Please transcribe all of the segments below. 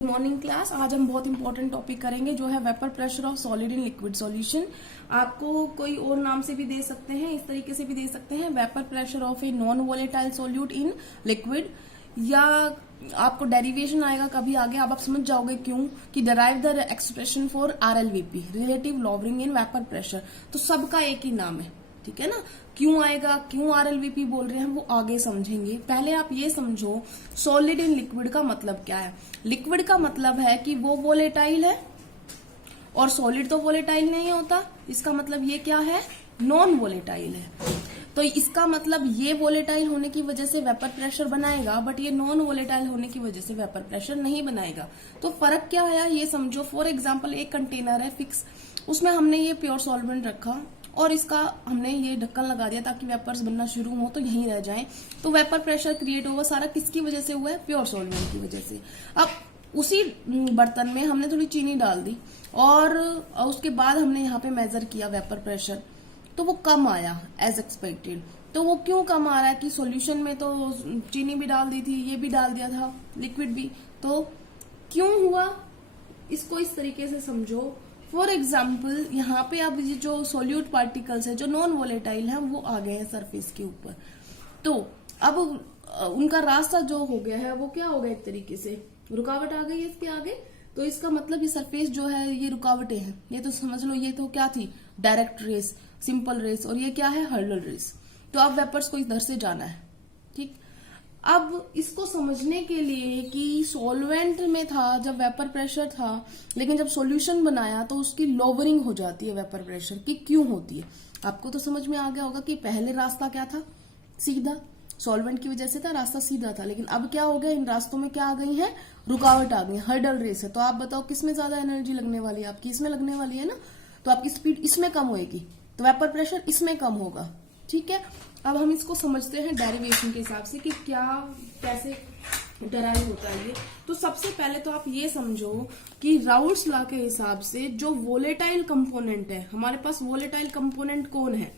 Morning class. आज हम बहुत इंपॉर्टेंट टॉपिक करेंगे जो है vapour pressure of solid in liquid solution. आपको कोई और नाम से भी दे सकते हैं, इस तरीके से भी दे सकते हैं, vapour pressure of a non volatile solute in liquid, या आपको डेरिवेशन आएगा कभी आगे, अब आप समझ जाओगे क्यों कि derive the expression for RLVP, relative lowering in vapour pressure. तो सबका एक ही नाम है, ठीक है ना। क्यों आएगा, क्यों RLVP बोल रहे हैं, वो आगे समझेंगे। पहले आप ये समझो सॉलिड इन लिक्विड का मतलब क्या है। लिक्विड का मतलब है कि वो वोलेटाइल है, और सॉलिड तो वोलेटाइल नहीं होता। इसका मतलब ये क्या है, नॉन वोलेटाइल है। तो इसका मतलब ये वोलेटाइल होने की वजह से वेपर प्रेशर बनाएगा, बट ये नॉन वोलेटाइल होने की वजह से वेपर प्रेशर नहीं बनाएगा। तो फर्क क्या है ये समझो। फॉर एग्जाम्पल एक कंटेनर है फिक्स, उसमें हमने ये प्योर सॉल्वेंट रखा और इसका हमने ये ढक्कन लगा दिया ताकि वेपर्स बनना शुरू हो तो यहीं रह जाएं। तो वेपर प्रेशर क्रिएट होगा सारा किसकी वजह से हुआ है, प्योर सॉल्वेंट की वजह से। अब उसी बर्तन में हमने थोड़ी चीनी डाल दी और उसके बाद हमने यहाँ पे मेजर किया वेपर प्रेशर, तो वो कम आया एज एक्सपेक्टेड। तो वो क्यों कम आ रहा है कि सॉल्यूशन में तो चीनी भी डाल दी थी, ये भी डाल दिया था, लिक्विड भी, तो क्यों हुआ इसको इस तरीके से समझो। फॉर एग्जाम्पल यहाँ पे अब ये जो सोल्यूट पार्टिकल्स है जो नॉन वोलेटाइल है वो आ गए हैं सरफेस के ऊपर, तो अब उनका रास्ता जो हो गया है वो क्या हो गया, एक तरीके से रुकावट आ गई है इसके आगे। तो इसका मतलब ये सरफेस जो है ये रुकावटें हैं। ये तो समझ लो ये तो क्या थी, डायरेक्ट रेस, सिंपल रेस, और ये क्या है, हर्डल रेस। तो अब वेपर्स को इधर से जाना है, ठीक। अब इसको समझने के लिए कि सॉल्वेंट में था जब वेपर प्रेशर था, लेकिन जब सॉल्यूशन बनाया तो उसकी लोवरिंग हो जाती है वेपर प्रेशर की, क्यों होती है। आपको तो समझ में आ गया होगा कि पहले रास्ता क्या था, सीधा, सॉल्वेंट की वजह से था, रास्ता सीधा था। लेकिन अब क्या हो गया, इन रास्तों में क्या आ गई है, रुकावट आ गई, हर्डल रेस है। तो आप बताओ किसमें ज्यादा एनर्जी लगने वाली है, आपकी इसमें लगने वाली है ना। तो आपकी स्पीड इसमें कम होगी, तो वेपर प्रेशर इसमें कम होगा, ठीक है। अब हम इसको समझते हैं डेरिवेशन के हिसाब से कि क्या कैसे डराइव होता है ये। तो सबसे पहले तो आप ये समझो कि राउल्ट्स लॉ के हिसाब से जो वोलेटाइल कंपोनेंट है, हमारे पास वोलेटाइल कंपोनेंट कौन है,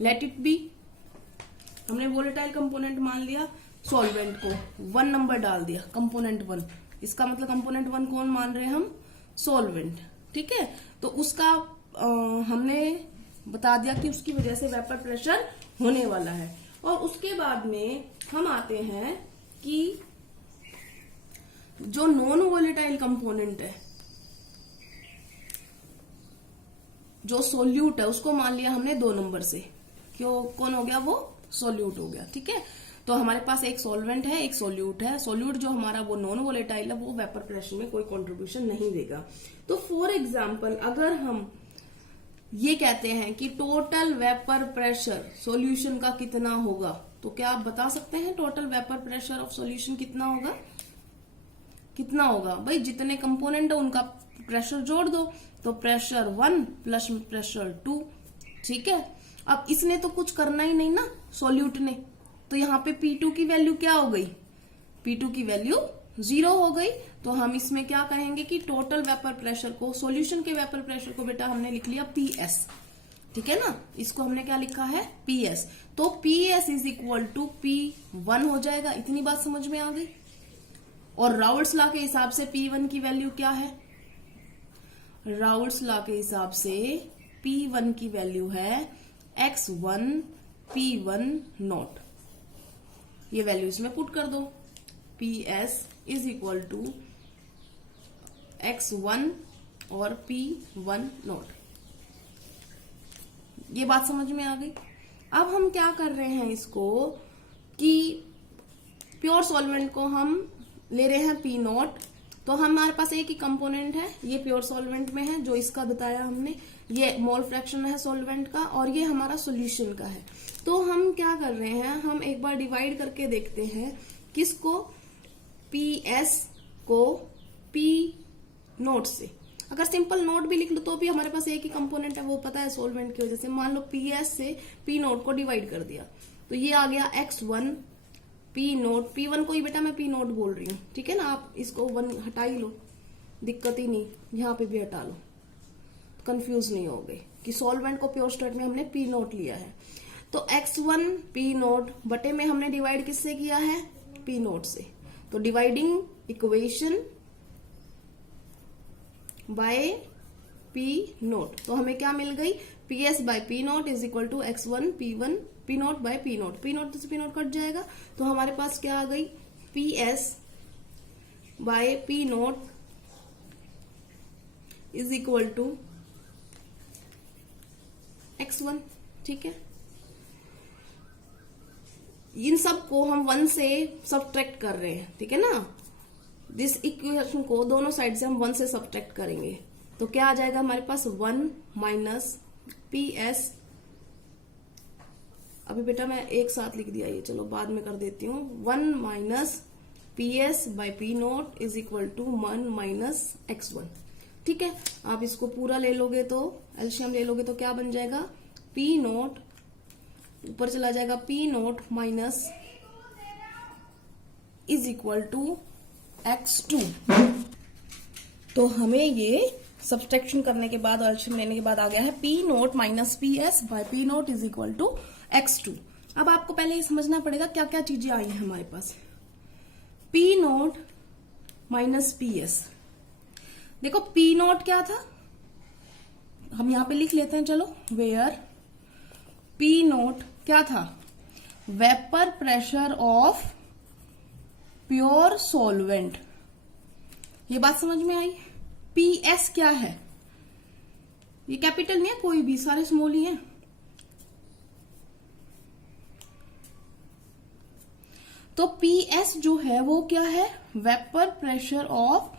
लेट इट बी, हमने वोलेटाइल कंपोनेंट मान लिया सॉल्वेंट को, 1 नंबर डाल दिया, कंपोनेंट 1। इसका मतलब कंपोनेंट 1 कौन मान रहे हैं हम, सॉल्वेंट, ठीक है। तो उसका हमने बता दिया कि उसकी वजह से वेपर प्रेशर होने वाला है। और उसके बाद में हम आते हैं कि जो नॉन वोलेटाइल कंपोनेंट है, जो सोल्यूट है, उसको मान लिया हमने 2 नंबर से, क्यों, कौन हो गया, वो सोल्यूट हो गया, ठीक है। तो हमारे पास एक सॉल्वेंट है, एक सोल्यूट है। सोल्यूट जो हमारा वो नॉन वोलेटाइल है, वो वेपर प्रेशर में कोई कंट्रीब्यूशन नहीं देगा। तो फॉर एग्जाम्पल अगर हम ये कहते हैं कि टोटल वेपर प्रेशर सॉल्यूशन का कितना होगा, तो क्या आप बता सकते हैं total vapour pressure of solution कितना होगा, कितना होगा भाई, जितने कंपोनेंट है उनका प्रेशर जोड़ दो, तो प्रेशर 1 प्लस प्रेशर 2, ठीक है। अब इसने तो कुछ करना ही नहीं ना, सॉल्यूट ने, तो यहाँ पे P2 की वैल्यू क्या हो गई, P2 की वैल्यू 0 हो गई। तो हम इसमें क्या कहेंगे कि टोटल वेपर प्रेशर को, सॉल्यूशन के वेपर प्रेशर को बेटा हमने लिख लिया PS, ठीक है ना। इसको हमने क्या लिखा है, PS। तो PS is equal to P1 हो जाएगा। इतनी बात समझ में आ गई। और राउल्ट्स लॉ के हिसाब से P1 की वैल्यू क्या है, राउल्ट्स लॉ के हिसाब से P1 की वैल्यू है X1 P1 नॉट। ये वैल्यू इसमें पुट कर दो, PS is equal to X1 और P1 नॉट। ये बात समझ में आ गई। अब हम क्या कर रहे हैं इसको कि प्योर सॉल्वेंट को हम ले रहे हैं P नॉट। तो हमारे पास एक ही कंपोनेंट है, ये प्योर सॉल्वेंट में है, जो इसका बताया हमने, ये मोल फ्रैक्शन है सॉल्वेंट का, और ये हमारा सॉल्यूशन का है। तो हम क्या कर रहे हैं, हम एक बार डिवाइड करके देखते हैं किसको, PS को P नोट से। अगर सिंपल नोट भी लिख लो तो भी हमारे पास एक ही कंपोनेंट है, वो पता है सॉल्वेंट की वजह से। मान लो PS से P नोट को डिवाइड कर दिया, तो ये आ गया X1 P नोट। P1 को ही बेटा मैं P नोट बोल रही हूँ, ठीक है ना। आप इसको 1 हटा ही लो, दिक्कत ही नहीं, यहाँ पे भी हटा लो, कंफ्यूज नहीं हो गए कि सॉल्वेंट को प्योर स्टेट में हमने P नोट लिया है। तो X1 P नोट बटे में हमने डिवाइड किससे किया है, P नोट से। तो dividing equation by P naught. तो हमें क्या मिल गई, P S by P naught is equal to x1 p1 P naught by P naught. P naught से पी नोट कट जाएगा, तो हमारे पास क्या आ गई, P S by P naught is equal to x1। ठीक है, इन सब को हम 1 से सब्ट्रैक्ट कर रहे हैं, ठीक है ना। दिस इक्वेशन को दोनों साइड से हम 1 से सब्ट्रैक्ट करेंगे, तो क्या आ जाएगा हमारे पास 1 माइनस पी एस। अभी बेटा मैं एक साथ लिख दिया ये, चलो बाद में कर देती हूँ। 1 minus P S by P naught is equal to 1 minus x1। ठीक है, आप इसको पूरा ले लोगे तो एलसीएम ले लोगे तो क्या बन जाएगा, पी नोट ऊपर चला जाएगा, P note minus is equal to x2। तो हमें ये सब्सट्रैक्शन करने के बाद, एलसीएम लेने के बाद आ गया है P note minus P S by P naught is equal to x2। अब आपको पहले ये समझना पड़ेगा क्या क्या चीजें आई हैं हमारे पास। P note minus P S, देखो पी नोट क्या था, हम यहां पे लिख लेते हैं, चलो। वेयर पी नोट क्या था, vapour pressure of pure solvent. ये बात समझ में आई। पी एस क्या है, ये कैपिटल नहीं है कोई भी, सारे स्मॉल ही हैं। तो पी एस जो है वो क्या है, वेपर प्रेशर ऑफ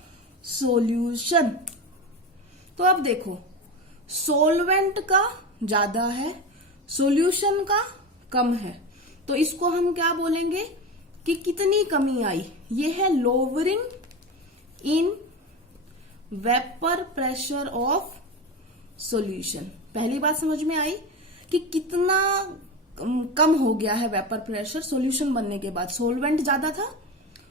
सॉल्यूशन। तो अब देखो, सॉल्वेंट का ज्यादा है, सॉल्यूशन का कम है, तो इसको हम क्या बोलेंगे कि कितनी कमी आई, ये है lowering in vapour pressure of solution. पहली बात समझ में आई कि कितना कम हो गया है वेपर प्रेशर सॉल्यूशन बनने के बाद। सॉल्वेंट ज्यादा था,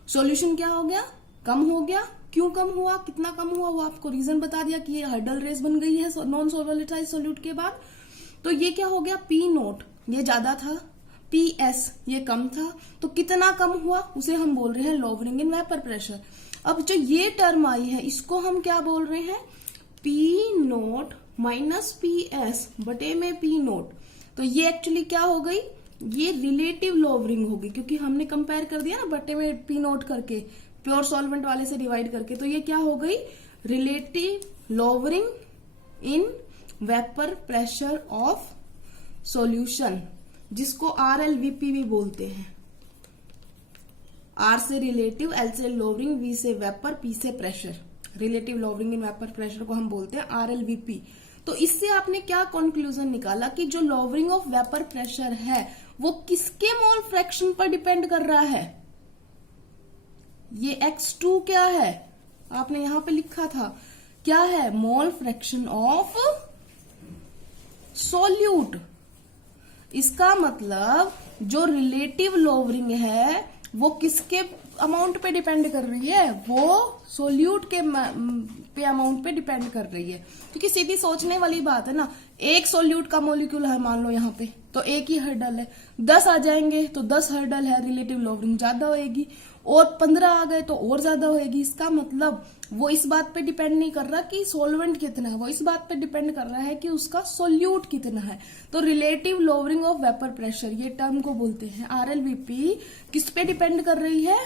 सॉल्यूशन क्या हो गया, कम हो गया। क्यों कम हुआ, कितना कम हुआ, वो आपको रीजन बता दिया कि ये हर्डल रेस बन गई है नॉन वोलेटाइल सॉल्यूट के बाद। तो ये क्या हो गया, पी नोट ये ज्यादा था, पी एस ये कम था, तो कितना कम हुआ उसे हम बोल रहे हैं लोअरिंग इन वेपर प्रेशर। अब जो ये टर्म आई है इसको हम क्या बोल रहे हैं, P note minus P S बटे में पी नोट। तो ये एक्चुअली क्या हो गई, ये रिलेटिव लोअरिंग होगी, क्योंकि हमने कंपेयर कर दिया ना बटे में पी नोट करके, प्योर सॉल्वेंट वाले से डिवाइड करके। तो ये क्या हो गई, relative lowering in vapour pressure of solution, जिसको RLVP भी बोलते हैं। R से रिलेटिव, L से लोअरिंग, V से वेपर, P से pressure. Relative lowering in vapour pressure को हम बोलते हैं RLVP। तो इससे आपने क्या कंक्लूजन निकाला कि जो लोअरिंग ऑफ वेपर प्रेशर है वो किसके मोल फ्रैक्शन पर डिपेंड कर रहा है, ये x2 क्या है, आपने यहां पे लिखा था क्या है, मोल फ्रैक्शन ऑफ सॉल्यूट। इसका मतलब जो रिलेटिव लोअरिंग है वो किसके अमाउंट पे डिपेंड कर रही है, वो सोल्यूट के पे अमाउंट पे डिपेंड कर रही है। क्योंकि सीधी सोचने वाली बात है ना, एक सोल्यूट का मॉलिक्यूल है मान लो यहाँ पे, तो एक ही हर्डल है, 10 आ जाएंगे तो 10 हर्डल है, रिलेटिव लोअरिंग ज्यादा होगी, और 15 आ गए तो और ज्यादा होगी। इसका मतलब वो इस बात पे डिपेंड नहीं कर रहा कि सोल्वेंट कितना है, वो इस बात पे डिपेंड कर रहा है कि उसका सोल्यूट कितना है। तो relative lowering of vapour pressure ये टर्म को बोलते हैं RLVP। किस पे डिपेंड कर रही है,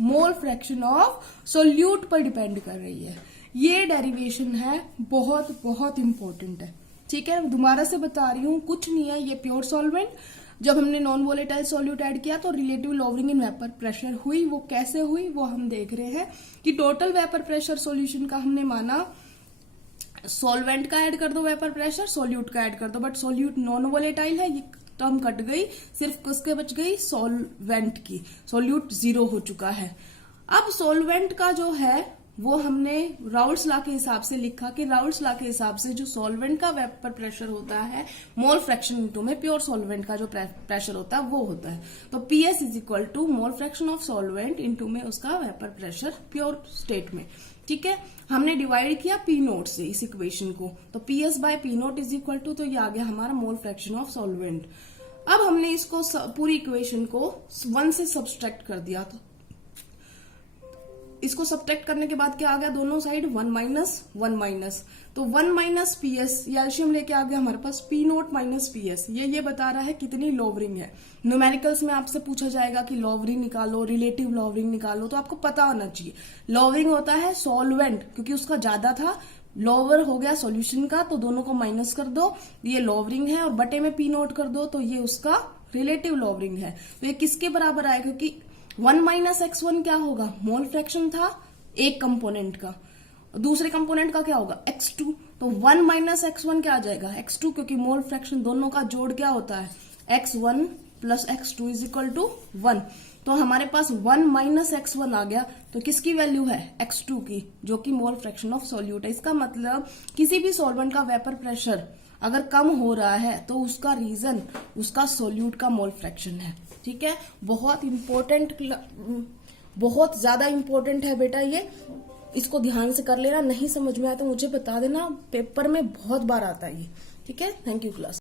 मोल फ्रैक्शन ऑफ सोल्यूट पर डिपेंड कर रही है। ये डेरिवेशन है, बहुत बहुत इंपॉर्टेंट है। ठीक है, दोबारा से बता रही हूँ, कुछ नहीं है, ये प्योर सॉल्वेंट। जब हमने नॉन वोलेटाइल सॉल्यूट ऐड किया तो relative lowering in vapour pressure हुई। वो कैसे हुई वो हम देख रहे हैं कि टोटल वेपर प्रेशर सॉल्यूशन का हमने माना, सॉल्वेंट का ऐड कर दो वेपर प्रेशर, सॉल्यूट का ऐड कर दो, बट सॉल्यूट नॉन वोलेटाइल है, ये टर्म कट गई, सिर्फ किसके बच गई, सॉल्वेंट की। सॉल्यूट 0 हो चुका है। अब सॉल्वेंट का जो है वो हमने राउल्ट्स लॉ के हिसाब से लिखा कि राउल्ट्स लॉ के हिसाब से जो सॉल्वेंट का वेपर प्रेशर होता है मोल फ्रैक्शन इनटू में प्योर सॉल्वेंट का जो प्रेशर होता है वो होता है। तो PS is equal to mole fraction of solvent into में उसका वेपर प्रेशर प्योर स्टेट में। ठीक है, हमने डिवाइड किया पी नोट से इस इक्वेशन को, तो PS by P naught is equal to, तो ये आ गया हमारा मोल फ्रैक्शन ऑफ सॉल्वेंट। अब हमने इसको पूरी इक्वेशन को 1 से सब्सट्रैक्ट कर दिया, इसको सब्ट्रैक्ट करने के बाद क्या आ गया, दोनों साइड 1 माइनस 1 माइनस, तो 1 माइनस पी एस, ये एल्शियम लेके आ गया हमारे पास P note minus P S. ये बता रहा है कितनी लॉवरिंग है। न्यूमेरिकल्स में आपसे पूछा जाएगा कि लॉवरिंग निकालो, रिलेटिव लॉवरिंग निकालो, तो आपको पता होना चाहिए लॉवरिंग होता है सॉल्वेंट, क्योंकि उसका ज्यादा था, लोअर हो गया सॉल्यूशन का, तो दोनों को माइनस कर दो, ये लॉवरिंग है, और बटे में पी नोट कर दो, तो ये उसका रिलेटिव लॉवरिंग है। तो ये किसके बराबर आएगा, क्योंकि 1 माइनस x1 क्या होगा, मोल फ्रैक्शन था एक कंपोनेंट का, दूसरे कंपोनेंट का क्या होगा x2, तो 1 माइनस x1 क्या आ जाएगा x2, क्योंकि मोल फ्रैक्शन दोनों का जोड़ क्या होता है x1 plus x2 is equal to 1। तो हमारे पास 1 माइनस x1 आ गया, तो किसकी वैल्यू है x2 की, जो कि मोल फ्रैक्शन ऑफ सॉल्यूट है। इसका मतलब किसी भी सॉल्वेंट का वेपर प्रेशर अगर कम हो रहा है तो उसका रीजन उसका सॉल्यूट का मोल फ्रैक्शन है। ठीक है, बहुत इंपॉर्टेंट, बहुत ज्यादा इंपॉर्टेंट है बेटा ये, इसको ध्यान से कर लेना। नहीं समझ में आया तो मुझे बता देना, पेपर में बहुत बार आता है ये। ठीक है, थैंक यू क्लास।